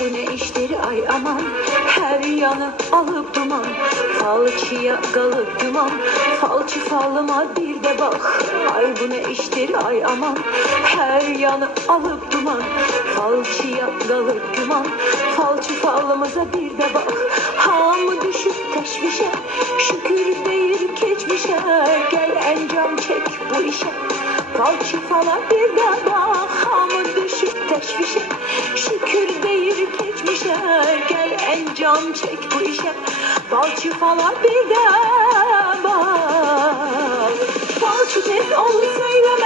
Bu ne iştir ay aman, her yanı alıp duman. Falçıya galıp duman, falçı falıma bir de bak. Ay bu ne iştir ay aman, her yanı alıp duman. Falçıya galıp duman, falçı falımıza bir de bak. Hamı düşüp teşvişe, şükür değil geçmişe. Gel encam çek bu işe, falçı fala bir de bak. Hamı düşüp teşvişe, şükür değil geçmişe. Gel encam çek bu işe, falçı fala bir de bak. Falçı tez ol söyleme,